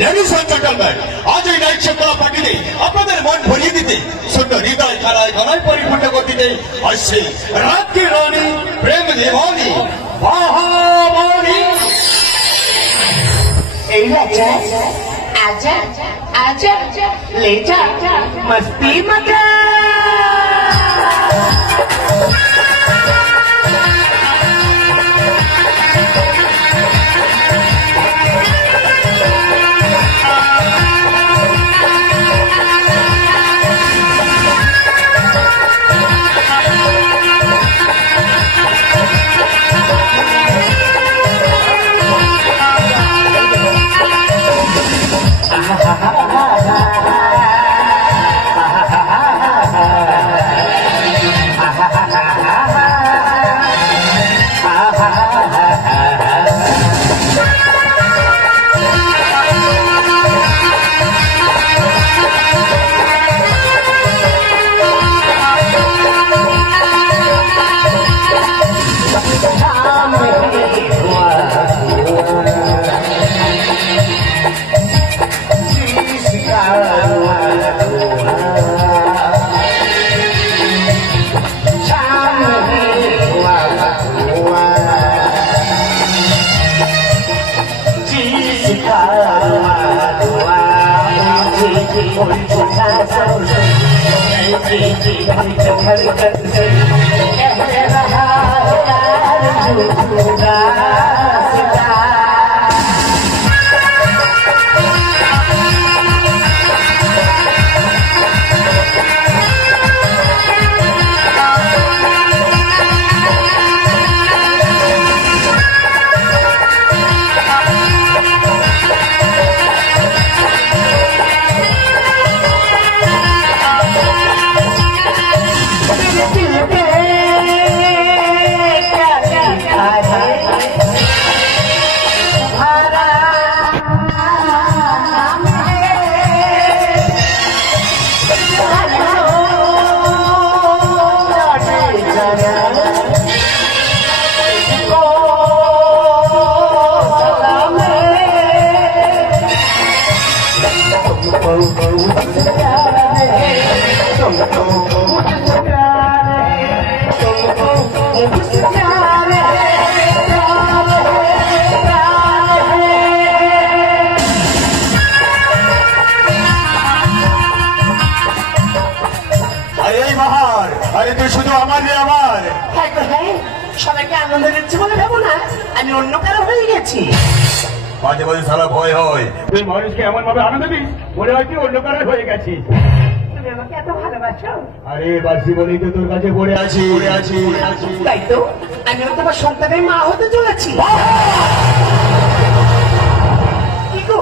Ladies and gentleman, আজ এই night শৃঙ্খলা পার্টিতে আপনাদের মন ভরিয়ে দিতে, শূন্য হৃদয় খানায় খানায় পরিপূর্ণ করতে আসছে রাত কি রানী, প্রেম দেবানী, মহাবানী। এই রাজা आजा आजा ले जा मस्ती मचा। সবাইকে আনন্দ দিচ্ছি বলে ভেবো না আমি অন্য কারো হয়ে গেছি। মাঝে মাঝে সারা ভয় হয়, তুই মানুষকে এমন ভাবে আনন্দ দিস মনে হয় তুই অন্য কারো হয়ে গেছিস। তুমি আমাকে এত ভালোবাসো? আরে বাসি বলেই তো তোর কাছে পড়ে আছি। তাই তো আমি তোমার সন্তানের মা হতে চলেছি। কি গো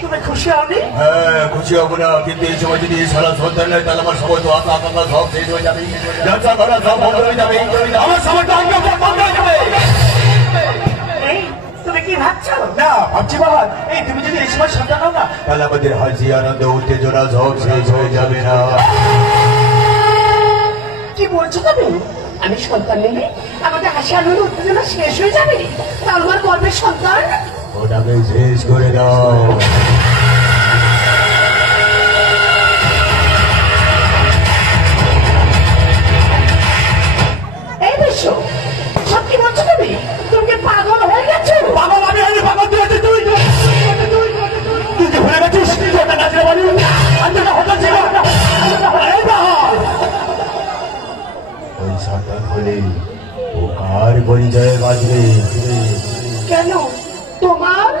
তুমি খুশি হওনি? হ্যাঁ খুশি হবো না, কিন্তু এই সময় যদি সারা সন্তান নেয় তাহলে আমার সময় তো আকাঙ্ক্ষা সব শেষ হয়ে যাবে, ব্যবসা করা সব বন্ধ হয়ে যাবে, আমার সময়টা বন্ধ হয়ে যাবে। তুমি কি ভাবছো? না ভাবছি বাহার, এই তুমি যদি এই সময় সন্তান হও না তাহলে আমাদের হাসি আনন্দ উত্তেজনা সব শেষ হয়ে যাবে না। কি বলছো তুমি? আমি সন্তান নিলে আমাদের হাসি আনন্দ উত্তেজনা শেষ হয়ে যাবে? তার আমার গর্বের সন্তান ওটাকে শেষ করে দাও। এই বিশ্ব সব কি বলছো তুমি? তুমি কি পাগল হয়ে গেছো? পাগল আমি হয়নি, পাগল তুই তুই তুই যে ভুলে গেছিস ওটা নাচলে বলি আন্দোলন হতো ছিল। ওই সন্তান হলে ও কার পরিচয়ে বাঁচবে? কেন তোমার?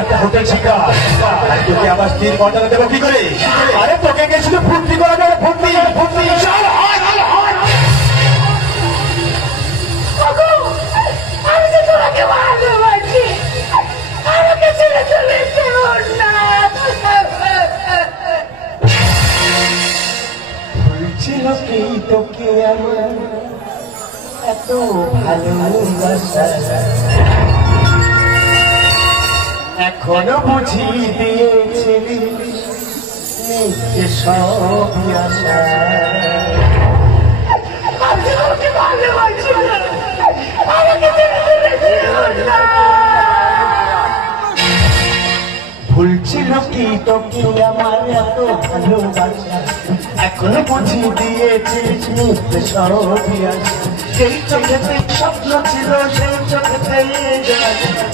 একটা হোটেল শিকার তোকে আবার স্ত্রীর মর্যাদা দেবো কি করে? আরে তোকে গেছিল ফুর্তি করা যাবে, ফুর্তি ফুর্তি। আমি তো তোমাকে ভালোবাসি, আমাকে ছেড়ে চলে যেও না। বলছিল কি তোকে আমার এত ভালোবাসা, এখনো বুঝিয়ে দিয়েছিলি সব তোকে আমার এত ভালোবাসা এখন বুঝি দিয়েছিস মিথ্যে সবই আছে সেই চোখেতে স্বপ্ন ছিল সেই চোখেতে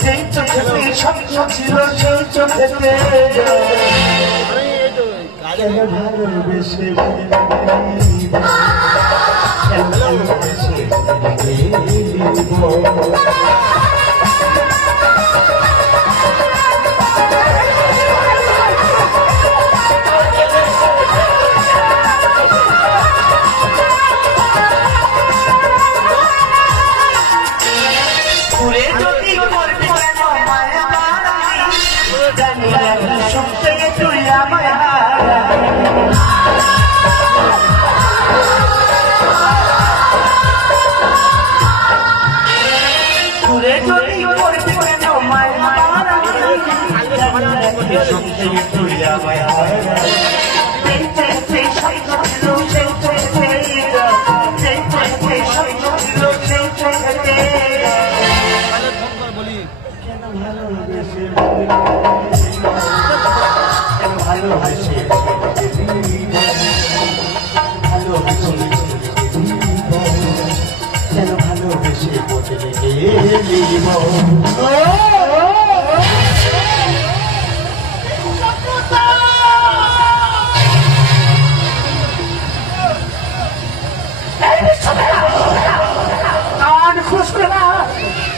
সেই চোখেতে স্বপ্ন ছিল সেই চোখেতে কেন ভালোবেসে কেন ভালোবেসে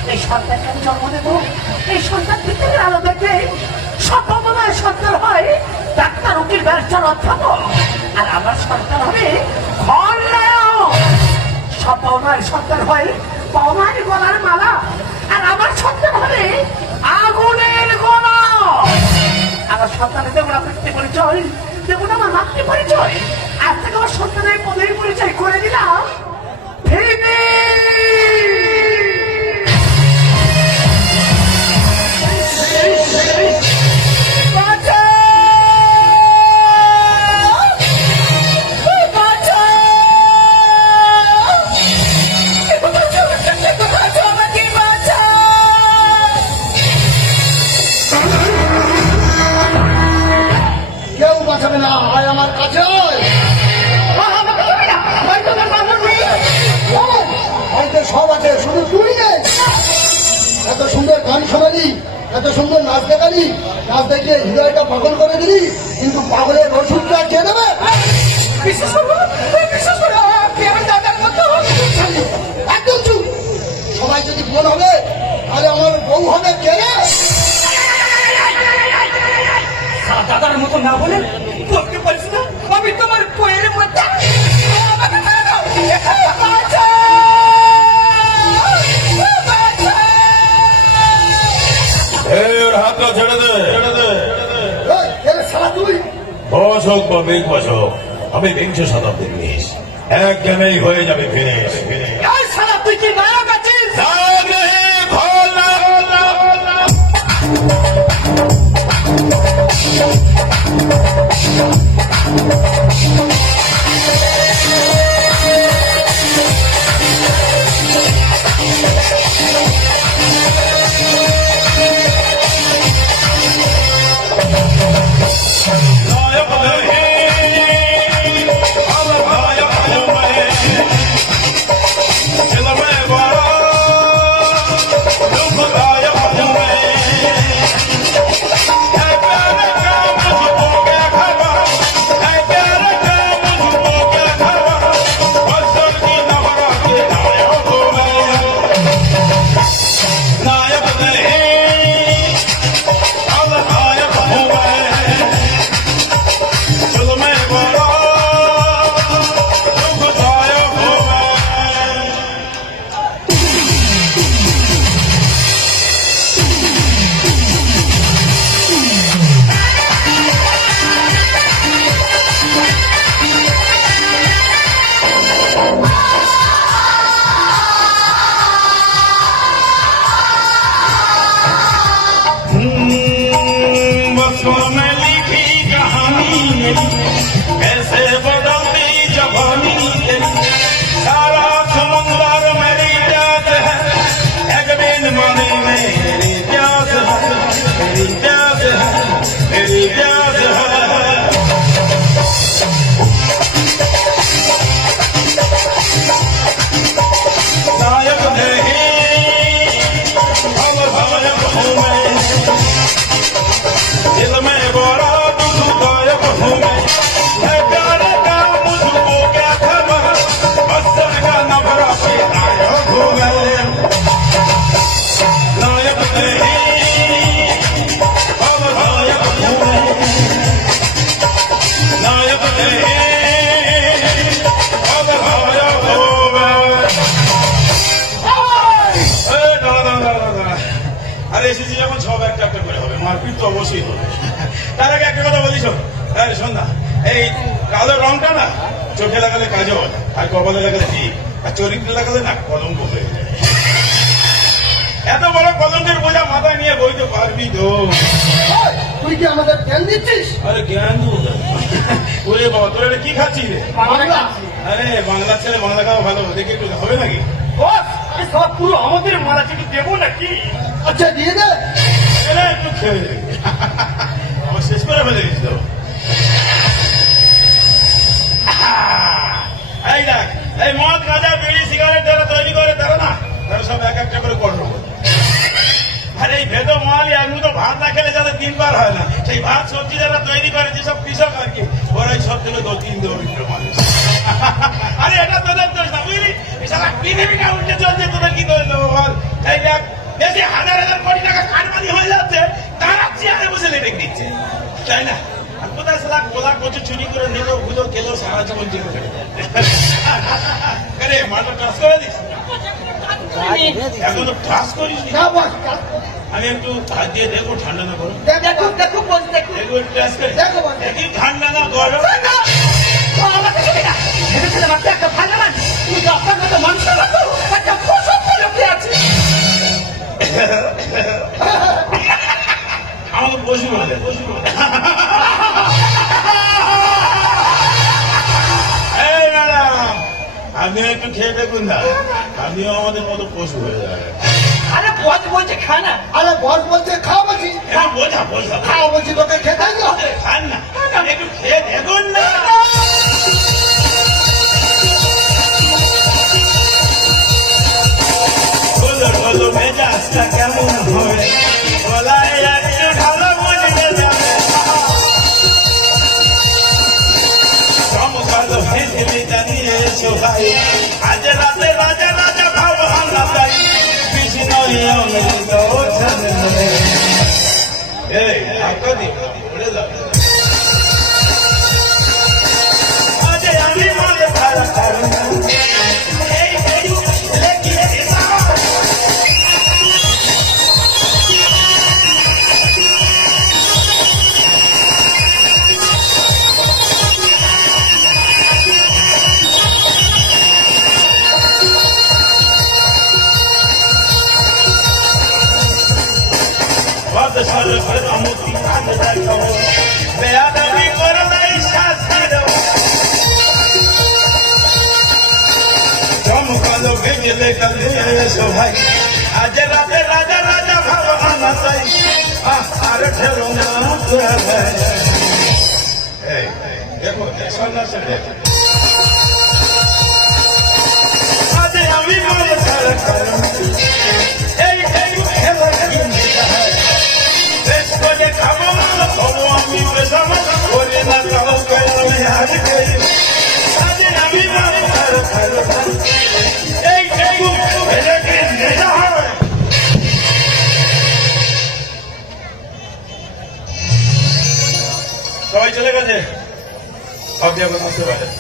এই সন্তানকে আমি জন্ম দেবো এই সন্তান পৃথিবীর আলো দেখে সম্ভাবনায় সন্তান হয় ডাক্তার উকিল ব্যবসার অধ্যাপক আর আমার সন্তান হবে সম্ভাবনায় সন্তান হয় পাওনার গলার মালা আর আমার সন্তান হবে আগুনের গলা আমার সন্তানের দেবো না পিতৃ পরিচয় দেবো না আমার মাতৃ পরিচয় আজ থেকে আমার সন্তানের পদের পরিচয় করে দিলাম ফিরবি সব আছে শুধু তুই নেই এত সুন্দর গান শোনালি এত সুন্দর নাচ দেখালি নাচ দেখিয়ে হৃদয়টা পাগল করে দিলি কিন্তু পাগলের ওষুধটা খেয়ে দেবে একদম চুপ সবাই যদি বোন হবে তাহলে আমার বউ হবে কে দাদার মতো না বলে বলতে পারছি না আমি তোমার বইয়ের মধ্যে হাতটা ছেড়ে দে তুই বস হোক বা বিগ বস হোক আমি বিংশ শতাব্দীর মিস এক গেমেই হয়ে যাবে ফিনিশ সারা তুই কি নায়ক আছিস এসেছি যখন সব একটা একটা করে হবে, মারপিট তো অবশ্যই হবে। তার আগে একটা কথা বলি শোন, হ্যাঁ শোন না, এই কালো রংটা না চোখে লাগালে কাজল, আর কপালে লাগালে ঠিক, আর চরিত্রে লাগালে না কলঙ্ক হয়ে যায়। এত বড় কলঙ্কের বোঝা মাথায় নিয়ে বইতে পারবি তো? ওই, তুই কি আমাদের জ্ঞান দিচ্ছিস? আরে জ্ঞান দেবো কেন? ওরে বাবা, তোর এটা কি খাচ্ছিস রে? বাংলা আরে বাংলা ছেলে বাংলা খাওয়া ভালো, দেখে একটু হবে নাকি? বস, এই সব পুরো আমাদের মারা চিঠি দেবো নাকি? আচ্ছা দিয়ে দে। এরা একটু খেয়ে দে। আমার শেষ করে ফেলে দিস তো। এই দেখ, এই মদ গাঁজা বিড়ি সিগারেট যারা তৈরি করে তারা না, তারা সব এক একটা করে কর্ম করে। আর এই ভেদ মাল এমনি তো ভাত না খেলে যাদের 3 বার হয় না, সেই ভাত সবজি যারা তৈরি করে যেসব কৃষক আর কি, ওরাই সব থেকে 2-3 দরিদ্র মানুষ। আরে এটা তোদের দোষ না, বুঝলি? এই সারা পৃথিবীটা উল্টে চলছে, তোদের কি দোষ দেবো বল? এই দেখ, দেশে হাজার হাজার কোটি টাকা কারবারি হয়ে যাচ্ছে, তারা চেয়ারে বসে লেটে দিচ্ছে, তাই না? আর কোথায় সালা গোলা কচু চুরি করে নিল, গুলো খেলো, সারা জীবন জেলে কেটে যায়। আরে মালটা ট্রান্স করে দিস, এখনো ট্রান্স করিস নি? না বস, আমি একটু হাত দিয়ে দেখবো ঠান্ডা না গরম, দেখো দেখো বস, দেখো একটু ট্রান্স করে দেখো বস। দেখি ঠান্ডা না গরম। আমাকে ছেড়ে না, ছেড়ে ছেড়ে মাত্র একটা ভালো না, তুমি তো আপনার মতো মানুষের মতো একটা পোষক লোকে আছে। আমাকে পশু বলে, পশু বলে। এই ম্যাডাম, আপনি একটু খেয়ে দেখুন না, আপনিও আমাদের মতো পশু হয়ে যাবেন। আরে বস বলছে খানা, আরে বস বলছে খাও বলছি। একটু বোঝা বোঝা খাও বলছি, তোকে খেতে হবে। খান না, একটু খেয়ে দেখুন না। বলো বলো মেজাজটা কেমন হয়, বলাই একটু ভালো বুঝতে যাবে। চমকালো ভেসে জানিয়ে এসো ভাই, আজ রাতে রাজা রাজা ভাব আমরা তাই, কৃষ্ণ অমৃত ওঠানে মনে। এই ধাক্কা দিও না, পড়ে যাবে। আজ আমি মনে খারাপ কারণ এই লেখিয়ে দিলাম। চমকালো ভেঙে ভাই, আজ রাতে রাজা রাজা ভাবনা চাই, আর ঠেলো না। দেখো সন্ন্যাসে দেখো, আজ আমি মনে ছাড়া কারণ এই খেলা বেশ করে খাবো না, তবু আমি বেসাবো করে না, কালো করে আজ খাই, আজ আমি মনে ছাড়া কারণ এই এটাকে নেশা হবে। সবাই চলে গেছে, আপনি এখন আসতে পারেন।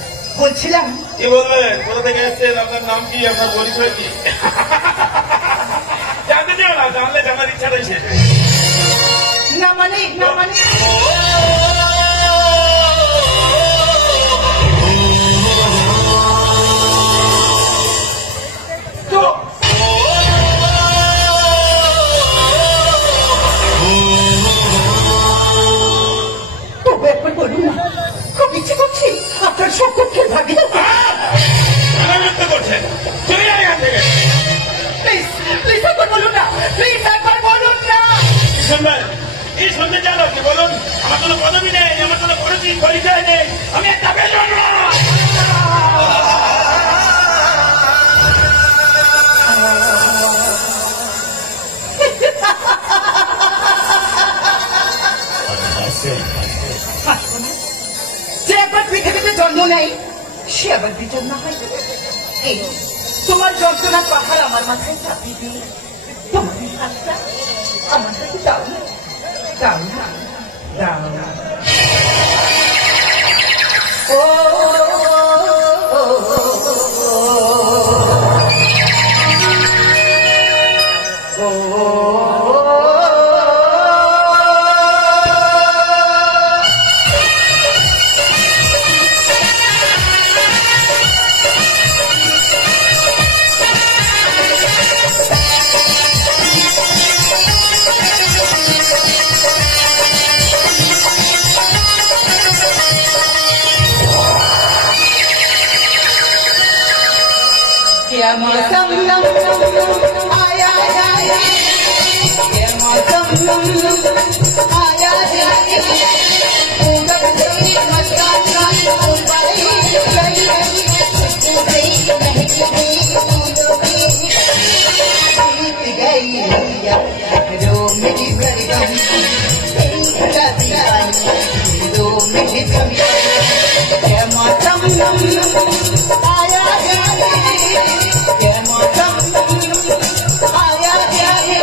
বলছিলাম কি বলবেন, কোথা থেকে এসছেন, আপনার নাম কি, আপনার পরিচয় কি? জানতে চাও না, জানলে জানার ইচ্ছাটাই শেষ। না মানে না মানে তো তবু একবার বলুন না, খুব ইচ্ছে করছি আপনার সপক্ষের ভাগে। আনন্দ করছেন, চলে যান এখান থেকে। প্লিজ প্লিজ একবার বলুন না, প্লিজ একবার বলুন না। কি শুনবেন? কি শুনতে চান আপনি বলুন? আমার কোনো পদবি নেই, আমার কোনো পরিচয় নেই, আমি একটা বেজন। যে একবার পৃথিবীতে জন্ম নেই সে আবার বিজন্ম হয়। এই তোমার যন্ত্রণার পাহাড় আমার মাথায় চাপিয়ে দিয়ে তোমার এই হাতটা আমার কাছে দাও না, দাও না, দাও না। ও ও ও क्या मौसम आया जाए, क्या मौसम आया जाए, उमर से मस्ताना उमर गई, खुशबू गई महक गई फूलों की, बीत गई रो मेरी सरगम, तेरा दीवाना रो मेरी सरगम, क्या मौसम आया जाए, क्या मौसम आया जाए।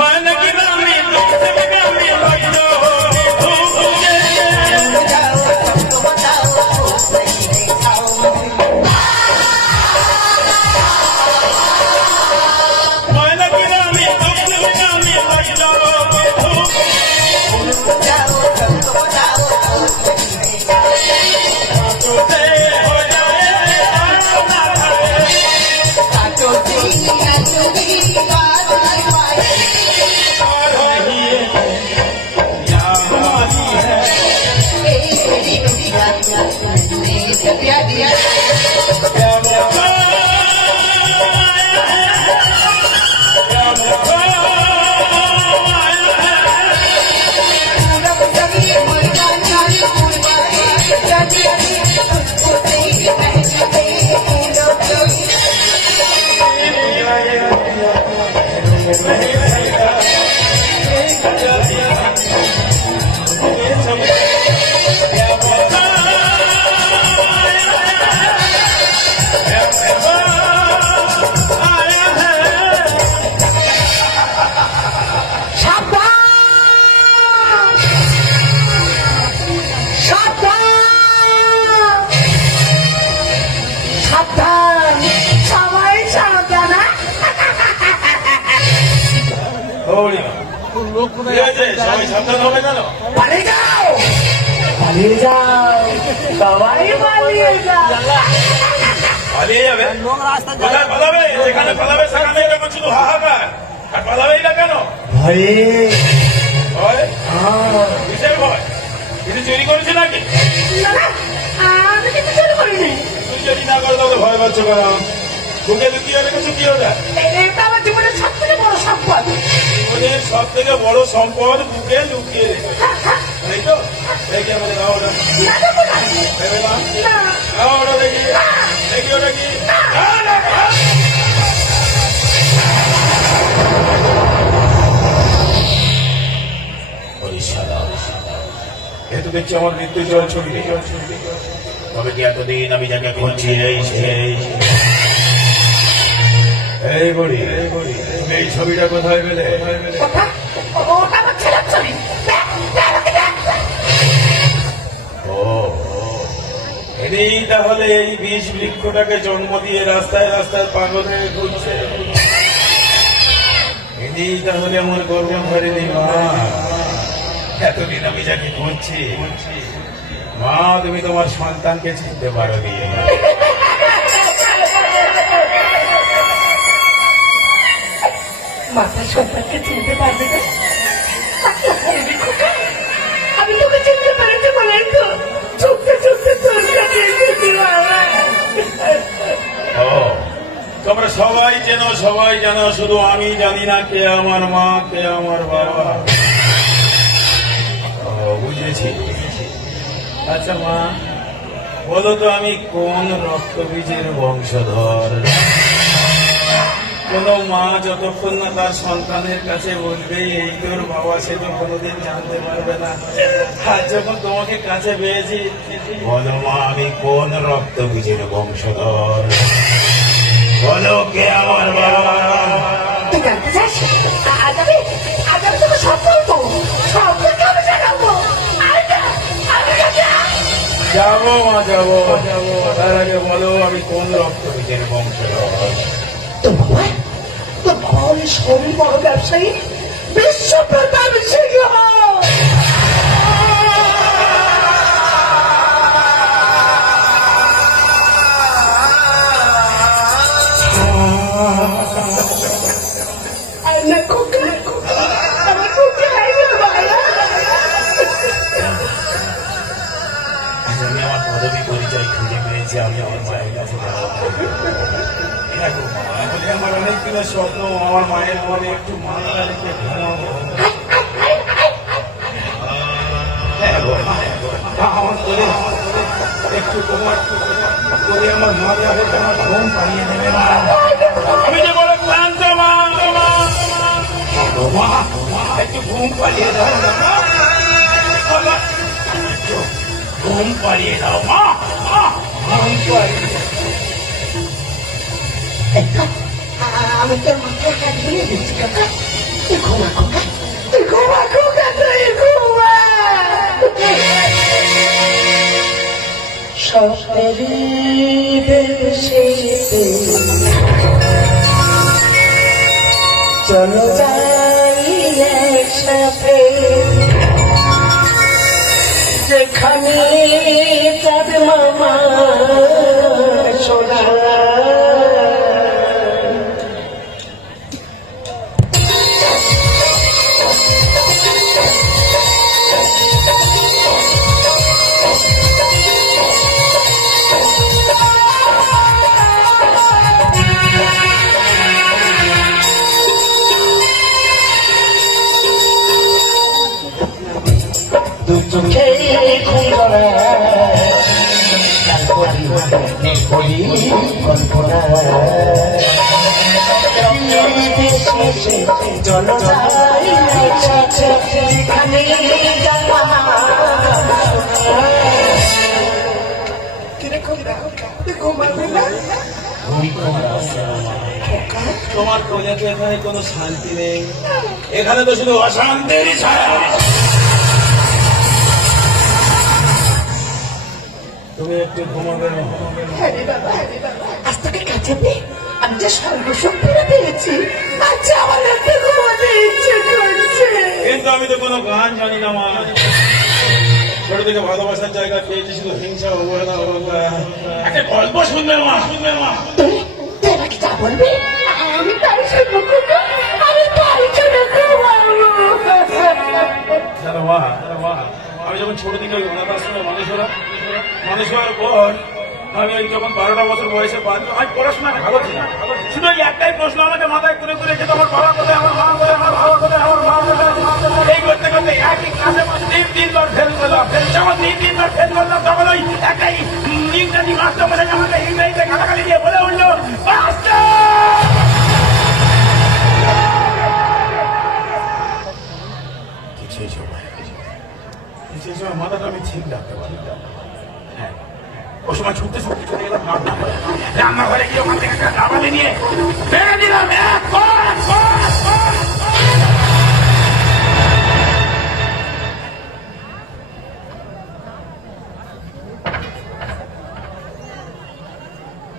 मन की रानी दुख में गामी लइलो धूप के मन की रानी दुख में गामी लइलो धूप से हो जाए ना और रही या हमारी है क्या मौका आया है, क्या मौका आया है। সবাই সাবধান হবে কেন? পালিয়ে যাও, পালিয়ে যাও, সবাই পালিয়ে যাও। পালিয়ে যাবে? কোথায় পালাবে? যেখানে পালাবে সেখানে এরকম শুধু হাহাকার। আর পালাবেই না কেন? ভয়ে ভয়? কিসের ভয়? কিছু চুরি করেছে নাকি? না না, আমি কিছু চুরি করিনি। তুই যদি না করে তাহলে ভয় পাচ্ছ কেন? বুকে লুকিয়ে রেখেছো কি ওটা? এটা আমার জীবনের সব থেকে বড় সম্পদ। জীবনের সব থেকে বড় সম্পদ বুকে লুকিয়ে রেখেছো, তাই তো? দেখি আমাদের গাও ওটা। না দেবো না। দেবে না? না। গাও ওটা দেখি। দেখি ওটা কি? না, না, না। এ তো দেখছি আমার মৃত্যু জল ছবি। তবে কি এতদিন আমি যাকে খুঁজছি এই বড়ি তুমি এই ছবিটা কোথায় পেলে? ওটা ওটা আমার ছেলের ছবি। ও এই তাহলে এই বিষ বৃক্ষটাকে জন্ম দিয়ে রাস্তায় রাস্তায় পাগল হয়ে ঘুরছে। এই তাহলে আমার গর্ভধারিণী মা। এতদিন আমি যাকে খুঁজছি মা, তুমি তোমার সন্তানকে চিনতে পারো নি। মাথার সন্তানকে চিনতে পারবে না? আমি তোকে চিনতে পেরেছি বলে তো চুপতে চুপতে তোর কাছে এসেছি বাবা। ও তোমরা সবাই জানো, শুধু আমি জানি না কে আমার মা, কে আমার বাবা। ও বুঝেছি। আচ্ছা মা, বলো তো আমি কোন রক্তবীজের বংশধর? কোন মা যতক্ষণ না তার সন্তানের কাছে বলবে এই তোর বাবা, সে তো কোনোদিন জানতে পারবে না। আর যখন তোমাকে কাছে পেয়েছি, বলো মা আমি কোন রক্তবীজের বংশধর? বলো কে আমার বাবা? তুই জানতে চাস? আজ আমি তোকে সব বলবো, সব থেকে আমি জানাবো। যাবো মা, যাবো। তার আগে বলো আমি কোন রক্তবীজের বংশধর? তোর বাবা হলো শরীর বড় ব্যবসায়ী, বিশ্ব প্রতাপ সিংহ। দিনের স্বপ্ন আমার মায়ের মনে একটু মাথা রেখে ঘুমাবো। হ্যাঁ গো, আমার করে একটু তোমার করে আমার মাথা রেখে আমার ঘুম পাড়িয়ে দেবে মা। আমি যে বড় ক্লান্ত মা, মা একটু ঘুম পাড়িয়ে দাও না মা। ঘুম পাড়িয়ে দাও মা, ঘুম পাড়িয়ে দাও। আমি তোর মাথায় হাত বুলিয়ে দিচ্ছি কাকা, তুই ঘুমা খোকা, তুই ঘুমা খোকা, তুই ঘুমা। স্বপ্নেরই দেশেতে চলো যাই একসাথে, যেখানে চাঁদ মামা সোনা। চোখে ঘুমরা বলি কল্পনা, চলো যাই যেখানে তোমার প্রজাতে এখানে কোনো শান্তি নেই, এখানে তো শুধু অশান্তিরই ছায়া। তুমি একটু ঘুমাবে না? আজ তোকে কাছে পেয়ে আমি যে সর্বশক্তিটা পেয়েছি, আচ্ছা আমার একটু ঘুমাতে ইচ্ছে করছে। কিন্তু আমি তো কোনো গান জানি না মা। ছোট থেকে ভালোবাসার জায়গা পেয়েছি শুধু হিংসা অবহেলা অহংকার। একটা গল্প শুনবে মা, শুনবে মা। তুই আমাকে যা বলবি আমি তাই শুনবো খোকা, আমি তাই শুনে ঘুমাবো। জানো মা, আমি যখন ছোট থেকে ওই অনাথ আশ্রমে মানুষ হওয়ার পর আমি ওই যখন 12টা বছর বয়সে আমি পড়াশোনা ভালো ছিলাম, শুধু ওই একটাই প্রশ্ন আমাকে মাথায় করে করে যেত, আমার বাবা কোথায়, আমার মা কোথায়, আমার বাবা কোথায়, আমার মা কোথায়। এই করতে করতে একই ক্লাসে 3বার ফেল করলাম। যখন 3বার ফেল করলাম তখন ওই একটাই ইংরাজি মাস্টার বলে আমাকে ইংরেজিতে গালাগালি দিয়ে বলে উঠলো, সেই সময় মাথাটা আমি ঠিক রাখতে পারি। হ্যাঁ, ওই সময় ছুটতে ছুটতে চলে গেলাম রান্নাঘরে গিয়ে ওখান থেকে একটা ডাবালি নিয়ে বেড়ে দিলাম।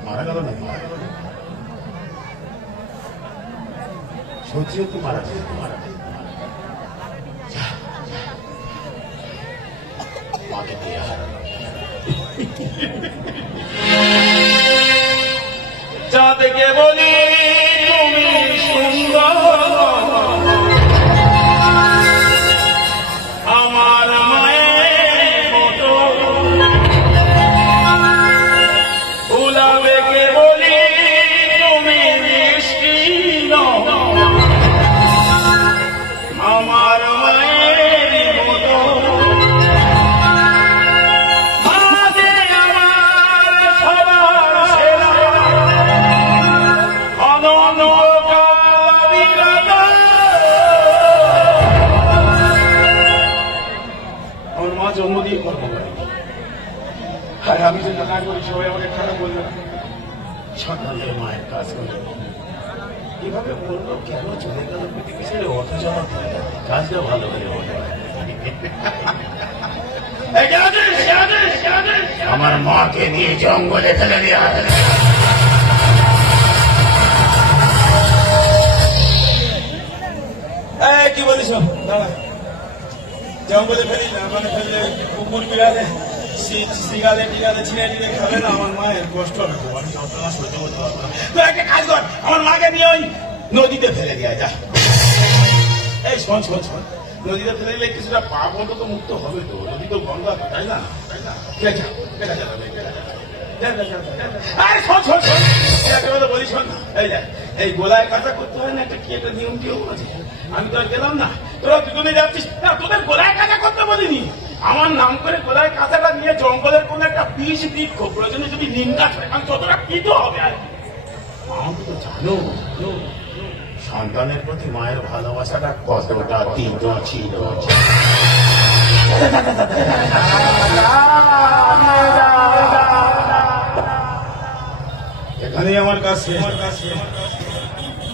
মারা গেল নাকি? সত্যি সত্যি মারা গেল। মাকে দিয়ে চাঁদকে বলি তুমি সুন্দর, আমার মায়ের মতো। গুলাবেকে বলি তুমি মিষ্টি নও, আমার মায়ের মতো। জন্মদিন করবো আর আমি যে না করি সবাই আমাকে খারাপ বললো। সন্তানদের মায়ের কাজ করলো, এভাবে বললো কেন চলে গেল পৃথিবী ছেড়ে, অথচ কাজটা ভালো হয়ে ওঠে। আমার মাকে নিয়ে জঙ্গলে ফেলে দেওয়া। কি বলিস দাঁড়া, জঙ্গলে ফেলি না, মানে ফেললে কুকুর বিড়ালে শিগালে টিগালে ছিঁড়ে টিড়ে খাবে না, আমার মায়ের কষ্ট হবে, আমি যন্ত্রণা সহ্য করতে পারবো না। তো একটা কাজ কর, আমার মাকে নিয়ে ওই নদীতে ফেলে দেওয়া যা। এই শোন, নদীতে ফেলে দিলে কিছুটা পাপ তো মুক্ত হবে তো, নদী তো গঙ্গা, তাই না? কে যাবে? আরে শোন শোন শোন, এই একটা কথা বলি শোন। এই দেখ, এই গোলায় কাঁচা করতে হয় না, একটা কি একটা নিয়ম টিয়ম আছে। আমি তো আর গেলাম না, তোরা দুজনে যাচ্ছিস না, তোদের গোলায় কাঁচা করতে বলিনি। আমার নাম করে গোলায় কাঁচাটা নিয়ে জঙ্গলের কোন একটা বিষ বৃক্ষ, প্রয়োজনে যদি নিম গাছ হয়, কারণ ততটা পিত হবে। আর আমাকে তো জানো, সন্তানের প্রতি মায়ের ভালোবাসাটা কতটা তীব্র ছিল। এখানেই আমার কাজ শেষ।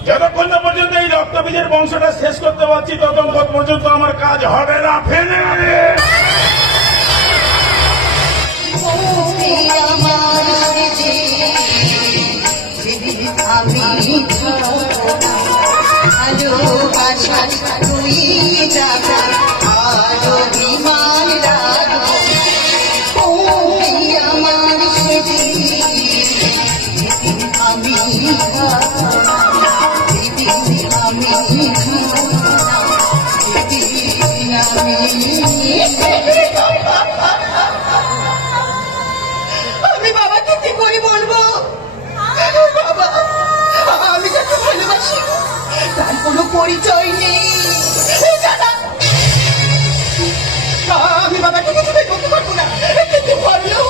যতক্ষণ না পর্যন্ত এই রক্তবীজের বংশটা শেষ করতে পারছি, ততক্ষণ পর্যন্ত আমার কাজ হবে না। ফেলে আমি বাবাকে কি করে বলবো? বাবা, আমি যাকে ভালোবাসি তার কোনো পরিচয় নেই। দাদা, আমি বাবাকে কিছুতে বলতে পারবো না, কিন্তু পারলেও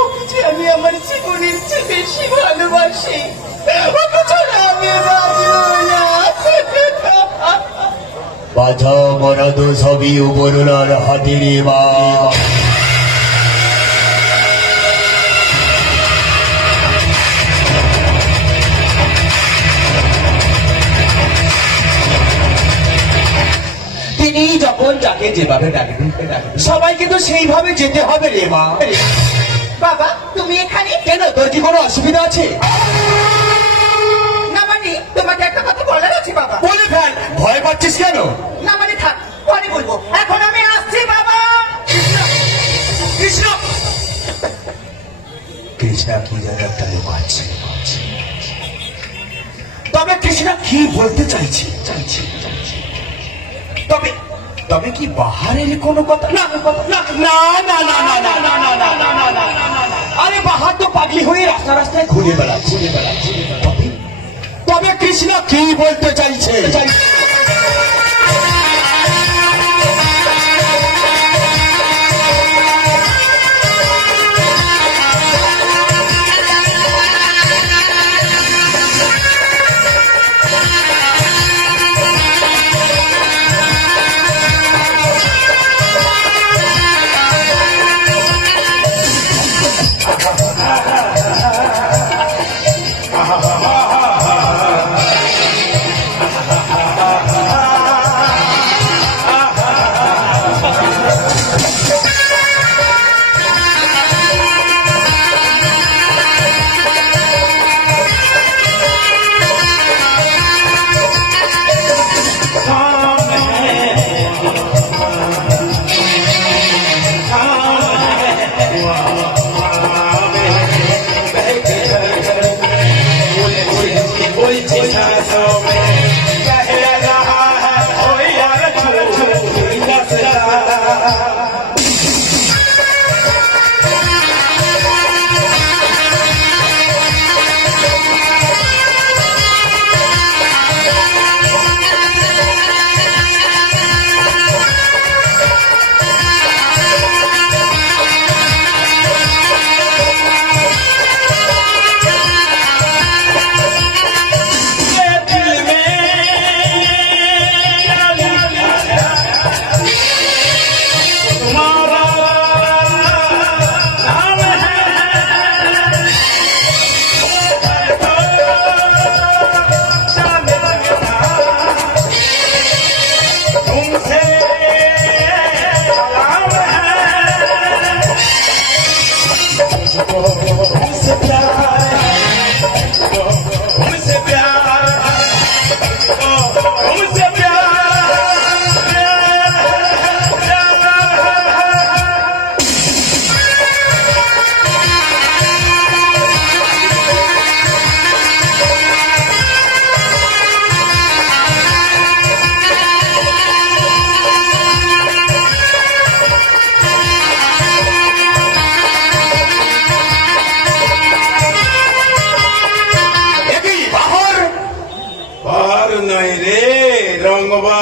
ওকে যে আমি আমার জীবনের চেয়ে বেশি ভালোবাসি, ওকে ছাড়া আমি বাঁচবো না। বাধা মরাদ সবই উপরলার হাতে রে মা। তিনি যখন যাকে যেভাবে ডাকবেন, সবাইকে তো সেইভাবে যেতে হবে রে মা। বাবা, তুমি এখানে কেন, তোর কি কোনো অসুবিধা আছে? না, মানে তোমাকে একটা কথা বলার আছে বাবা। বলে ফেল, ভয় পাচ্ছিস কেন? না মানে থাক, পরে বলবো, এখন আমি আসছি বাবা। কৃষ্ণ, কৃষ্ণা কি যেন একটা লোক আছে। তবে কৃষ্ণা কি বলতে চাইছে? তবে তবে কি বাহারের কোনো কথা? না না না না না না না না না না না না না। আরে বাহার তো পাগলি হয়ে রাস্তা রাস্তায় ঘুরে বেড়াচ্ছে। তবে কৃষ্ণ কি বলতে চাইছে?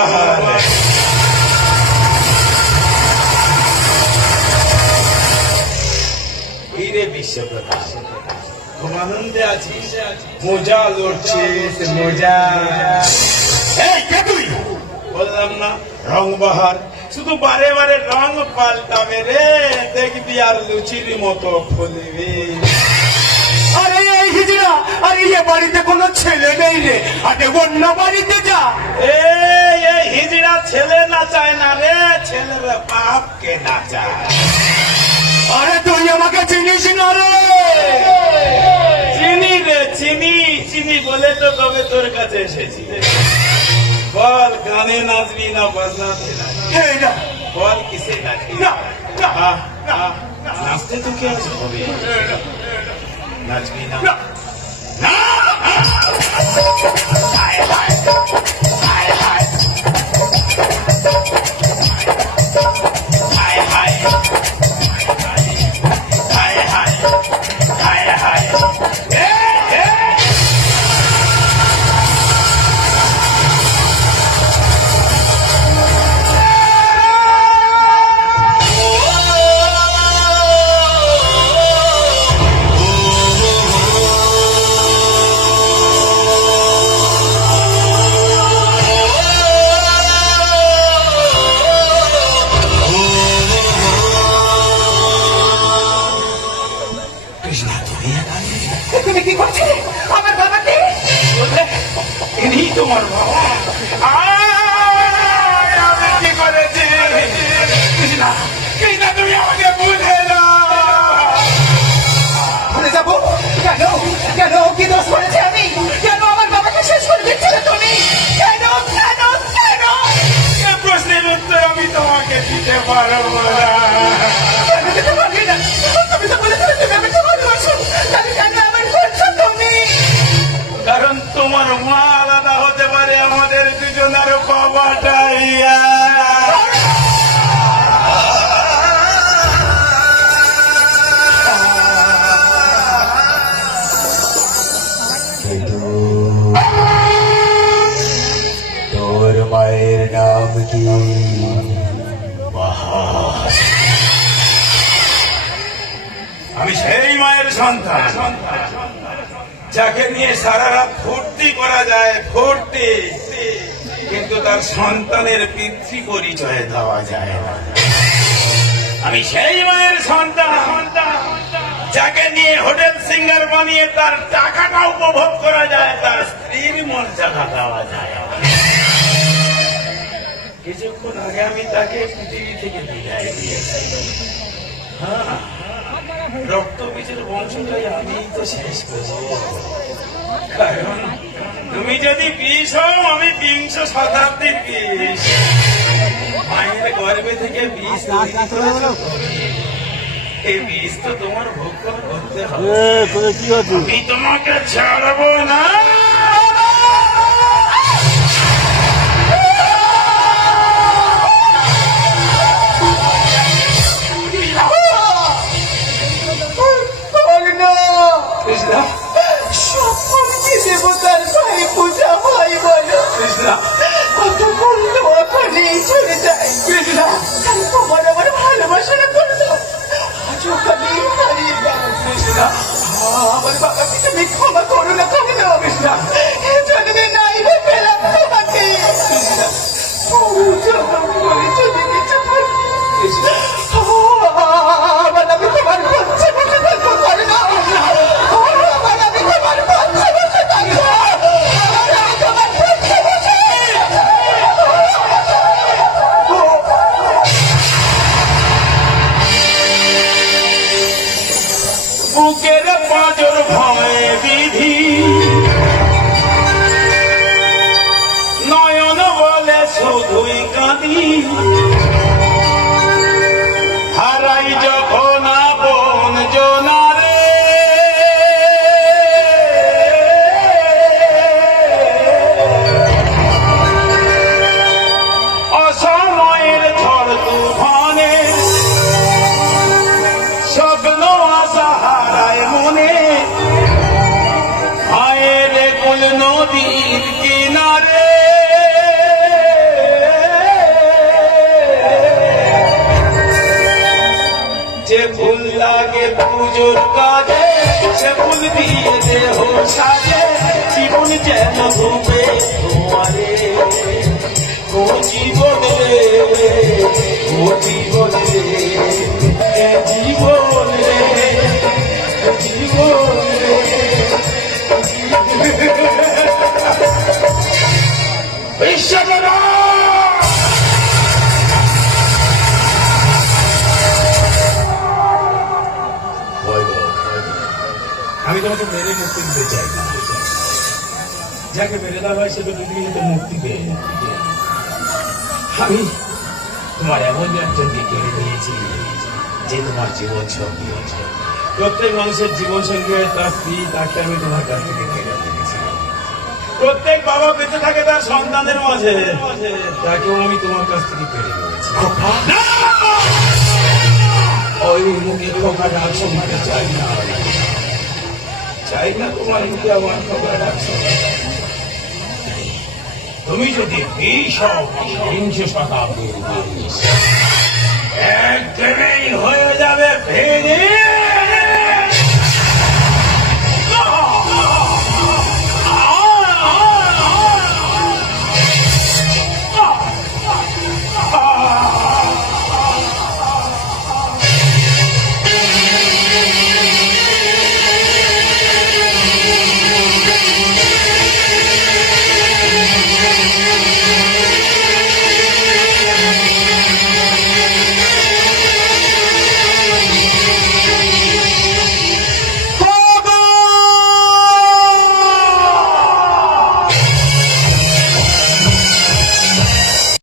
বহাল। এই রে বিশ্বপ্রভা, খুব আনন্দে আছিস, মোজা লড়ছিস, মোজা। এই কে তুই? বললাম না রং বাহার, শুধু বারে বারে রং পাল্টাবে রে, দেখবি আর লুচির মতো ফুলবি। আরে এই হিজড়া, আরে এ বাড়িতে কোনো ছেলে নেই রে, আরে অন্য বাড়িতে যা। এই হিজড়া ছেলে না চায় না রে, ছেলের বাপকে না চায়। আরে তুই আমাকে চিনিস না রে? চিনি রে, চিনি চিনি বলে তো তবে তোর কাছে এসেছি। বল, গানে নাচবি না বাজনাতে নাচবি? এই না, বল কিসে নাচবি? না, না, আহ, আহ, নাচতে তো কে আছে হবে? নাচবি না? না। হায় হায়, হায় হায়, হায় হায়, হায় হায়, হায় হায়। তুমি কি করছো আমার বাবাকে? ইনি তোমার বাবা? আমি কি করেছি? কৃষ্ণা, কৃষ্ণা, তুমি আমাকে বুঝে না। ভুলে যাবো কেন? কেন কি দোষ করেছি আমি? কেন আমার বাবাকে শেষ করে দিচ্ছিলে তুমি? কেন কেন কেন? এ প্রশ্নের উত্তর আমি তোমাকে দিতে পারবো না। কেন দিতে পারবি না? তুমি তো বলেছিলে তুমি আমাকে ভালোবাসো, তাহলে কেন আমার করছো তুমি? কারণ তোমার মা আলাদা হতে পারে, আমাদের দুজনের বাবাটাই তোর মায়ের নাম কি? বাহার। আমি সেই মায়ের সন্তান যাকে নিয়ে সারা রাত ফুর্তি করা যায়, ফুর্তি, কিন্তু তার সন্তানের পিতৃ পরিচয় দেওয়া যায় না। আমি সেই মায়ের সন্তান যাকে নিয়ে হোটেল সিঙ্গার বানিয়ে তার টাকাটা উপভোগ করা যায়, তার স্ত্রীর মর্যাদা দেওয়া যায় না। কিছুক্ষণ আগে আমি তাকে পৃথিবী থেকে বিদায় দিয়েছি। হ্যাঁ, রক্ত বীজের বংশটাই আমি তো শেষ করবো। কারণ তুমি যদি 20 হও, আমি 20 শতাব্দীর 20। মায়ের গর্ভে থেকে 20 তৈরি করেছো তুমি। এই 20 তো তোমার ভক্ষণ করতে হবে। আমি তোমাকে ছাড়বো না। কৃষ্ণা, সকলকে দেবতার ভাই পূজা ভাই বলো। কৃষ্ণা, কত বললো ওখানে চলে যায়। কৃষ্ণা, তোমার আমার ভালোবাসাটা করতো আজ ওখানে হারিয়ে গেল। কৃষ্ণা, আমার বাবাকে তুমি ক্ষমা করো না, কবে না? কৃষ্ণা, পুজোর কাজে সে ফুল দিয়ে দেহ সাজে জীবন যেন ঘুমে তোমারে ও জীবন রে ও জীবন রে এ জীবন রে জীবন রে বিশ্বকর্মা আমি তোমাকে মেরে মুক্তি দিতে চাই না যাকে মেরে দেওয়া হয় সেটা তুমি তো মুক্তি পেয়ে আমি তোমার এমন একজনকে কেড়ে নিয়েছি যে তোমার জীবন সঙ্গী আছে প্রত্যেক মানুষের জীবন সঙ্গী তার স্ত্রী তাকে আমি তোমার কাছ থেকে কেড়ে নিয়েছি প্রত্যেক বাবা বেঁচে থাকে তার সন্তানের মাঝে তাকেও আমি তোমার কাছ থেকে কেড়ে নিয়েছি ওই মুখে খোকা ডাক শুনতে চাই না চাই না তোমার মুখে আমার খোকা ডাক তুমি যদি বিংশ শতাব্দীর মানুষ একদিনেই হয়ে যাবে ফেরে